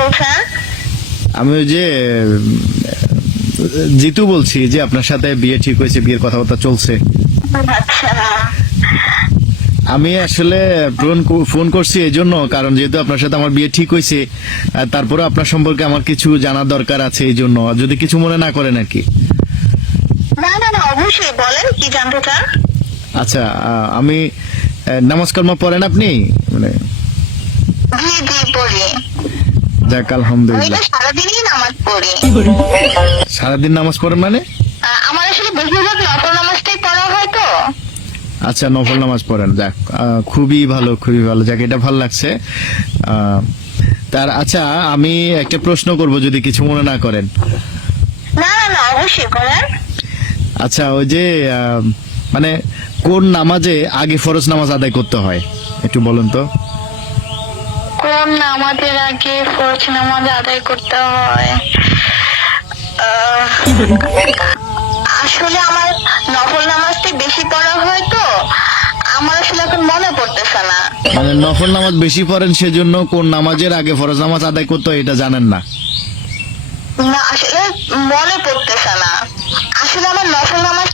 বলছেন? আমি ওই যে জিতু বলছি, যে আপনার সাথে বিয়ে ঠিক হয়েছে, বিয়ের কথাবার্তা চলছে। আচ্ছা। আমি আসলে ফোন করছি এই জন্য, কারণ যেহেতু আপনার সাথে আমার বিয়ে ঠিক হয়েছে, তারপরে আপনার সম্পর্কে আমার কিছু জানার দরকার আছে, এই জন্য যদি কিছু মনে না করেন আর কি। না না না, অবশ্যই বলেন, কি জানতে চান? আচ্ছা, আমি নামাজ কর্ম পড়েন আপনি? মানে জি জি পড়ি। যাক, আমি আলহামদুলিল্লাহ। তো সারাদিনই নামাজ পড়ি। সারাদিন নামাজ পড়েন মানে? আমার আসলে বেশিরভাগ নফল নামাজটাই পড়া হয় তো। আচ্ছা, নফল নামাজ পড়েন, যাক খুবই ভালো, খুবই ভালো, যাক এটা ভালো লাগছে। তার আচ্ছা, আমি একটা প্রশ্ন করব যদি কিছু মনে না করেন। না না না, অবশ্যই করেন। আচ্ছা, ওই যে মানে কোন নামাজে আগে ফরজ নামাজ আদায় করতে হয় একটু বলুন তো। কোন নামাজের আগে ফরজ নামাজ আদায় করতে হয়? আসলে আমার নফল নামাজটাই বেশি পড়া হয় তো, আমার আসলে এখন মনে পড়তেছে না। মানে নফল নামাজ বেশি পড়েন, সেজন্য কোন নামাজের আগে ফরজ নামাজ আদায় করতে হয় এটা জানেন না? না আসলে মনে পড়তেছে না। আসলে আমার নফল নামাজ